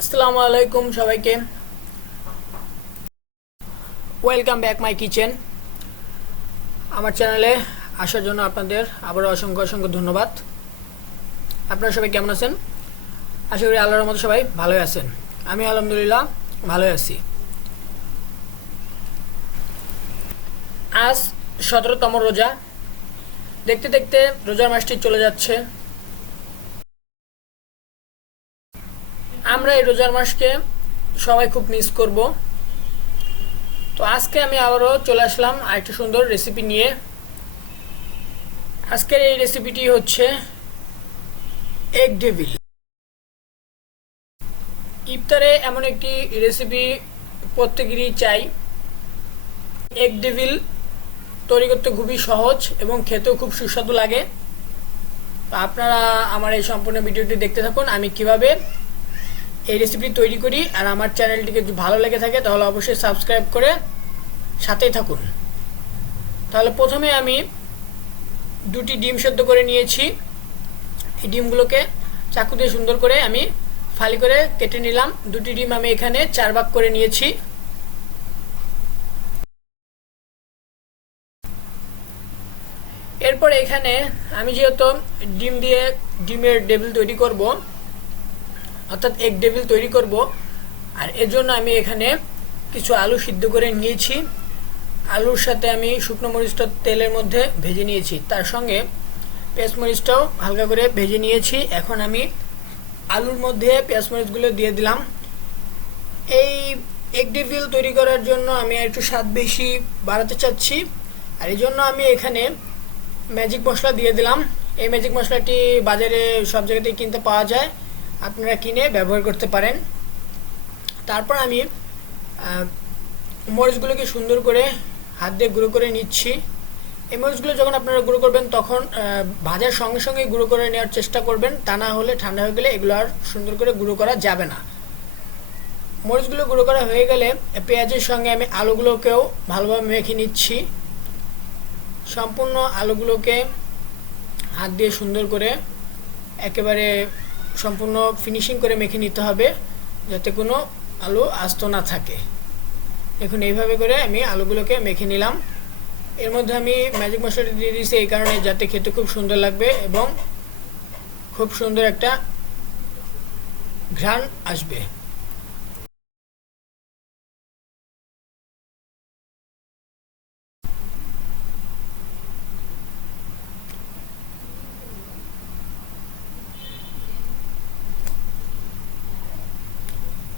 আসসালামু আলাইকুম সবাইকে। Welcome back my kitchen. আমার চ্যানেলে আসার জন্য আপনাদের আবারও অসংখ্য অসংখ্য ধন্যবাদ। আপনারা সবাই কেমন আছেন? আশা করি আল্লাহর রহমতে সবাই ভালোই আছেন। আমি আলহামদুলিল্লাহ ভালোই আছি। আজ 17তম রোজা। দেখতে দেখতে রোজার মাসটি চলে যাচ্ছে। আমরা এই রোজার মাসকে সবাই খুব মিস করব। তো আজকে আমি আবারও চলে আসলাম আরেকটা সুন্দর রেসিপি নিয়ে। আজকের এই রেসিপিটি হচ্ছে এগ ডেভিল। ইফতারে এমন একটি রেসিপি প্রত্যেকেরই চাই। এগ ডেভিল তৈরি করতে খুবই সহজ এবং খেতেও খুব সুস্বাদু লাগে। তো আপনারা আমার এই সম্পূর্ণ ভিডিওটি দেখতে থাকুন, আমি কিভাবে এই রেসিপি তৈরি করি। আর আমার চ্যানেলটিকে যদি ভালো লেগে থাকে তাহলে অবশ্যই সাবস্ক্রাইব করে সাথেই থাকুন। তাহলে প্রথমে আমি দুটি ডিম সেদ্ধ করে নিয়েছি। এই ডিমগুলোকে চাকু দিয়ে সুন্দর করে আমি ফালি করে কেটে নিলাম। দুটি ডিম আমি এখানে 4 ভাগ করে নিয়েছি। এরপর এখানে আমি যেহেতু ডিমের ডেভিল তৈরি করব, অর্থাৎ এগ ডেভিল তৈরি করব, আর এর জন্য আমি এখানে কিছু আলু সিদ্ধ করে নিয়েছি। আলুর সাথে আমি শুকনো মরিচটা তেলের মধ্যে ভেজে নিয়েছি, তার সঙ্গে পেঁয়াজ মরিচটাও হালকা করে ভেজে নিয়েছি। এখন আমি আলুর মধ্যে পেঁয়াজ মরিচগুলো দিয়ে দিলাম। এই এগ ডেভিল তৈরি করার জন্য আমি একটু স্বাদ বেশি বাড়াতে চাচ্ছি, আর এই জন্য আমি এখানে ম্যাজিক মশলা দিয়ে দিলাম। এই ম্যাজিক মশলাটি বাজারে সব জায়গাতেই কিনতে পাওয়া যায়, আপনারা কিনে ব্যবহার করতে পারেন। তারপর আমি মরিচগুলোকে সুন্দর করে হাত দিয়ে গুঁড়ো করে নিচ্ছি। এই মরিচগুলো যখন আপনারা গুঁড়ো করবেন তখন ভাজার সঙ্গে সঙ্গে গুঁড়ো করে নেওয়ার চেষ্টা করবেন, তা না হলে ঠান্ডা হয়ে গেলে এগুলো আর সুন্দর করে গুঁড়ো করা যাবে না। মরিচগুলো গুঁড়ো করা হয়ে গেলে পেঁয়াজের সঙ্গে আমি আলুগুলোকেও ভালোভাবে মেখে নিচ্ছি। সম্পূর্ণ আলুগুলোকে হাত দিয়ে সুন্দর করে একেবারে সম্পূর্ণ ফিনিশিং করে মেখে নিতে হবে, যাতে কোনো আলু আস্ত না থাকে। দেখুন এইভাবে করে আমি আলুগুলোকে মেখে নিলাম। এর মধ্যে আমি ম্যাজিক মশলাটা দিয়ে দিয়েছি এই কারণে যাতে খেতে খুব সুন্দর লাগবে এবং খুব সুন্দর একটা ঘ্রাণ আসবে।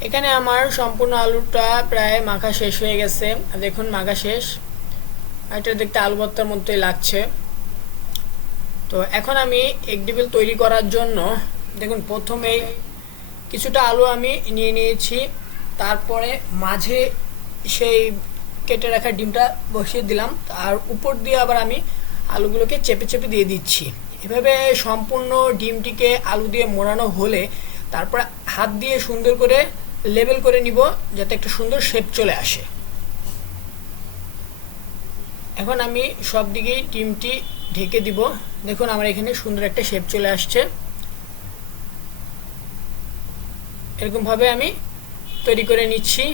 এখানে আমার সম্পূর্ণ আলুটা প্রায় মাখা শেষ হয়ে গেছে। দেখুন মাখা শেষ, এটা দেখতে আলু ভর্তার মধ্যেই লাগছে। তো এখন আমি এগ ডেভিল তৈরি করার জন্য দেখুন প্রথমেই কিছুটা আলু আমি নিয়ে নিয়েছি, তারপরে মাঝে সেই কেটে রাখা ডিমটা বসিয়ে দিলাম, আর উপর দিয়ে আবার আমি আলুগুলোকে চেপে চেপে দিয়ে দিচ্ছি। এভাবে সম্পূর্ণ ডিমটিকে আলু দিয়ে মোড়ানো হলে তারপরে হাত দিয়ে সুন্দর করে লেবেল করে নিব, যাতে একটা সুন্দর শেপ চলে আসে। এখন আমি সব দিকেই ডিমটি ঢেকে দিব। দেখুন আমার এখানে সুন্দর একটা শেপ চলে আসছে। এরকমভাবে আমি তৈরি করে নিচ্ছি।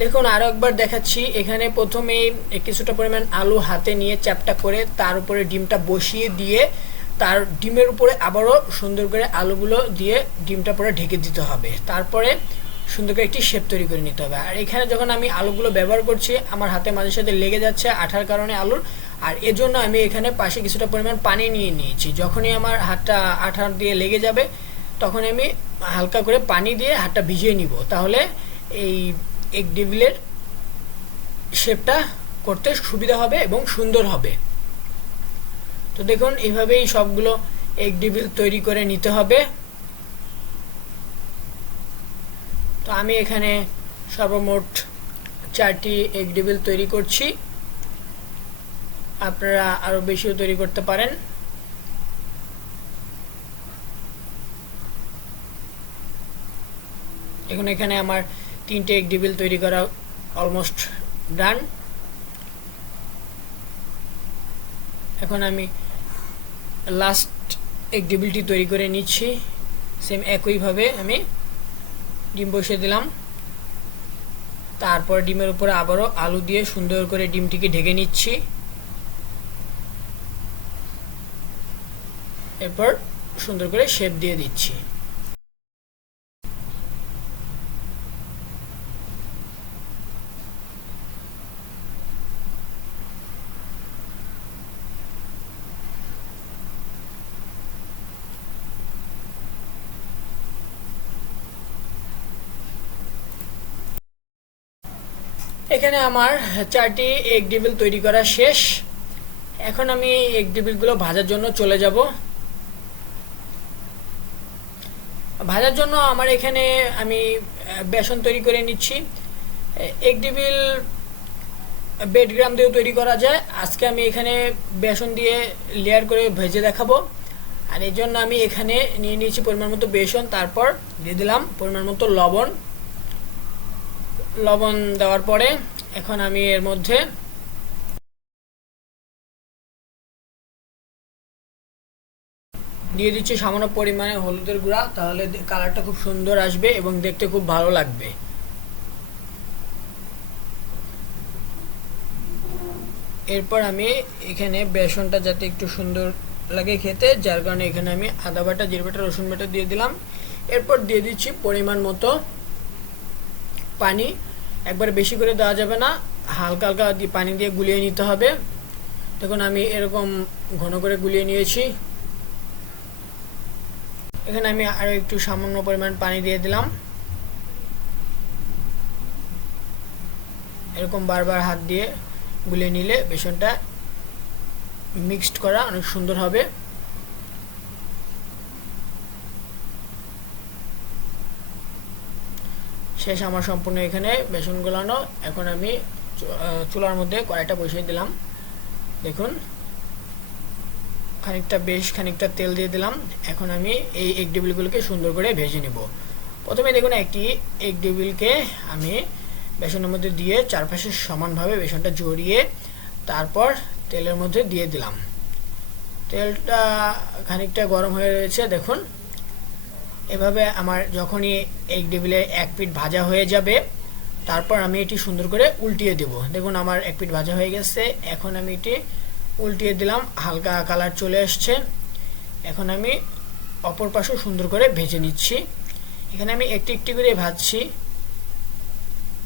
দেখুন আরও একবার দেখাচ্ছি। এখানে প্রথমেই কিছুটা পরিমাণ আলু হাতে নিয়ে চ্যাপটা করে তার উপরে ডিমটা বসিয়ে দিয়ে তার ডিমের উপরে আবারও সুন্দর করে আলুগুলো দিয়ে ডিমটা পরে ঢেকে দিতে হবে। তারপরে সুন্দর করে একটি শেপ তৈরি করে নিতে হবে। আর এখানে যখন আমি আলুগুলো ব্যবহার করছি আমার হাতে মাঝে সাথে লেগে যাচ্ছে আঠার কারণে আলুর, আর এজন্য আমি এখানে পাশে কিছুটা পরিমাণ পানি নিয়ে নিয়েছি। যখনই আমার হাতটা আঠার দিয়ে লেগে যাবে তখন আমি হালকা করে পানি দিয়ে হাতটা ভিজিয়ে নিব, তাহলে এই এগ ডেভিলের শেপটা করতে সুবিধা হবে এবং সুন্দর হবে। তো দেখুন এইভাবেই সবগুলো এগ ডেভিল তৈরি করে নিতে হবে। তো আমি এখানে সর্বমোট 4টি এগ ডেভিল তৈরি করছি, আপনারা আরও বেশিও তৈরি করতে পারেন। এখন এখানে আমার 3টে এগ ডেভিল তৈরি করা অলমোস্ট ডান। এখন আমি লাস্ট এক ডেবিলটি তৈরি করে নিচ্ছি। সেম একইভাবে আমি ডিম বসিয়ে দিলাম। তারপর ডিমের উপরে আবারও আলু দিয়ে সুন্দর করে ডিমটিকে ঢেকে নিচ্ছি। এরপর সুন্দর করে শেপ দিয়ে দিচ্ছি। এখানে আমার 4টি এগ ডেভিল তৈরি করা শেষ। এখন আমি এগ ডেভিলগুলো ভাজার জন্য চলে যাব। ভাজার জন্য আমার এখানে আমি বেসন তৈরি করে নিচ্ছি। এগ ডেভিল ব্রেডগ্রাম দিয়েও তৈরি করা যায়। আজকে আমি এখানে বেসন দিয়ে লেয়ার করে ভেজে দেখাবো। আর এই জন্য আমি এখানে নিয়ে নিয়েছি পরিমাণ মতো বেসন, তারপর দিয়ে দিলাম পরিমাণ মতো লবণ। লবণ দেওয়ার পরে এখন আমি এর মধ্যে দিয়ে দিচ্ছি সামান্য পরিমাণে হলুদের গুঁড়া, তাহলে কালারটা খুব সুন্দর আসবে এবং দেখতে খুব ভালো লাগবে। এরপর আমি এখানে বেসনটা যাতে একটু সুন্দর লাগে খেতে, যার কারণে এখানে আমি আদা বাটা, জিরে বাটা, রসুন বাটা দিয়ে দিলাম। এরপর দিয়ে দিচ্ছি পরিমাণ মতো পানি। একবার বেশি করে দেওয়া যাবে না, হালকা হালকা পানি দিয়ে গুলিয়ে নিতে হবে। দেখুন আমি এরকম ঘন করে গুলিয়ে নিয়েছি। এখানে আমি আরও একটু সামান্য পরিমাণ পানি দিয়ে দিলাম। এরকম বারবার হাত দিয়ে গুলিয়ে নিলে বেসনটা মিক্সড করা অনেক সুন্দর হবে। শেষ আমার সম্পূর্ণ এখানে বেসন গোলানো। এখন আমি চুলার মধ্যে কড়াইটা বসিয়ে দিলাম। দেখুন বেশ খানিকটা তেল দিয়ে দিলাম। এখন আমি এই এগ ডেভিলগুলোকে সুন্দর করে ভেজে নেব। প্রথমে দেখুন একটি এগ ডেভিলকে আমি বেসনের মধ্যে দিয়ে চারপাশে সমানভাবে বেসনটা জড়িয়ে তারপর তেলের মধ্যে দিয়ে দিলাম। তেলটা খানিকটা গরম হয়ে রয়েছে। দেখুন এভাবে আমার যখনই এগ ডেভিলের এক পিঠ ভাজা হয়ে যাবে, তারপর আমি এটি সুন্দর করে উল্টিয়ে দেব। দেখুন আমার এক পিঠ ভাজা হয়ে গেছে। এখন আমি এটি উল্টিয়ে দিলাম, হালকা কালার চলে আসছে। এখন আমি অপর পাশও সুন্দর করে ভেজে নিচ্ছি। এখানে আমি একটি একটি করে ভাজছি,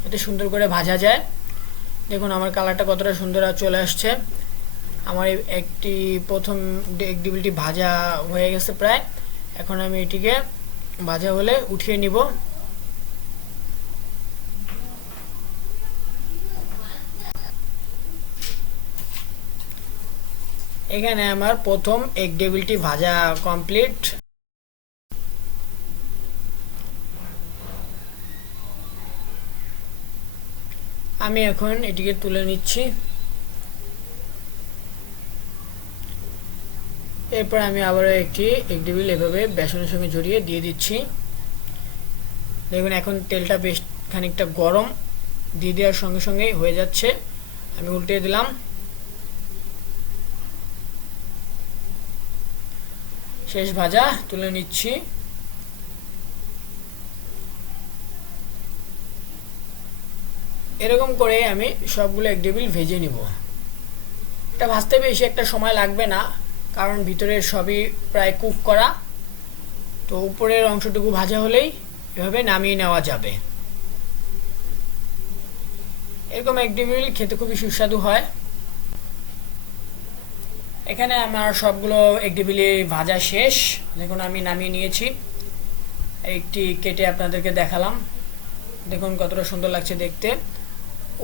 এতে সুন্দর করে ভাজা যায়। দেখুন আমার কালারটা কতটা সুন্দর চলে আসছে। আমার একটি প্রথম এগ ডেভিলটি ভাজা হয়ে গেছে প্রায়। এখন আমি এটিকে ভাজা হলে উঠিয়ে নিব। এখানে আমার প্রথম এগ ডেভিলটি ভাজা কমপ্লিট। আমি এখন এটিকে তুলে নিচ্ছি। এরপর আমি আবারও একটি এগ ডেভিল এভাবে বেসনের সঙ্গে জড়িয়ে দিয়ে দিচ্ছি। দেখুন এখন তেলটা বেশ খানিকটা গরম, দিয়ে দেওয়ার সঙ্গে সঙ্গেই হয়ে যাচ্ছে। আমি উল্টে দিলাম। শেষ ভাজা তুলে নিচ্ছি। এরকম করে আমি সবগুলো এগ ডেভিল ভেজে নিব। এটা ভাজতে বেশি একটা সময় লাগবে না, কারণ ভিতরের সবই প্রায় কুক করা। তো উপরের অংশটুকু ভাজা হলেই এভাবে নামিয়ে নেওয়া যাবে। এরকম এগ ডেভিল খেতে খুবই সুস্বাদু হয়। এখানে আমার সবগুলো এগ ডেভিল ভাজা শেষ। দেখুন আমি নামিয়ে নিয়েছি, একটি কেটে আপনাদেরকে দেখালাম। দেখুন কতটা সুন্দর লাগছে দেখতে।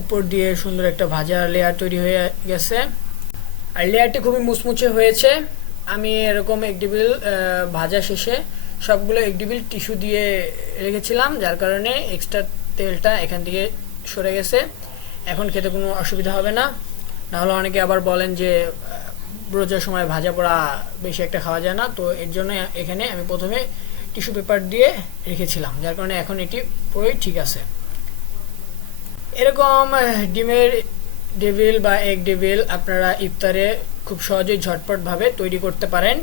উপর দিয়ে সুন্দর একটা ভাজা লেয়ার তৈরি হয়ে গেছে, আর লেয়ারটি খুবই মুচমুচে হয়েছে। আমি এরকম এগ ডেভিল ভাজা শেষে সবগুলো এগ ডেভিল টিস্যু দিয়ে রেখেছিলাম, যার কারণে এক্সট্রা তেলটা এখান থেকে সরে গেছে। এখন খেতে কোনো অসুবিধা হবে না। নাহলে অনেকে আবার বলেন যে রোজার সময় ভাজা পোড়া বেশি একটা খাওয়া যায় না, তো এর জন্য এখানে আমি প্রথমে টিস্যু পেপার দিয়ে রেখেছিলাম, যার কারণে এখন এটি পুরোই ঠিক আছে। এরকম ডিমের ডেভিল বা এগ ডেভিল আপনারা ইফতারে খুব সহজেই ঝটপটভাবে তৈরি করতে পারেন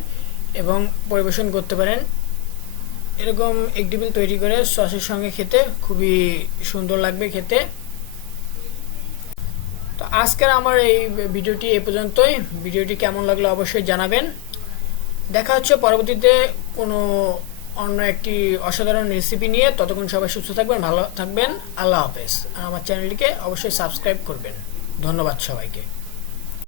এবং পরিবেশন করতে পারেন। এরকম এগ ডি মিল তৈরি করে সসের সঙ্গে খেতে খুবই সুন্দর লাগবে খেতে। তো আজকের আমার এই ভিডিওটি এ পর্যন্তই। ভিডিওটি কেমন লাগলো অবশ্যই জানাবেন। দেখা হচ্ছে পরবর্তীতে কোনো অন্য একটি অসাধারণ রেসিপি নিয়ে। ততক্ষণ সবাই সুস্থ থাকবেন, ভালো থাকবেন। আল্লাহ হাফেজ। আর আমার চ্যানেলটিকে অবশ্যই সাবস্ক্রাইব করবেন। ধন্যবাদ সবাইকে।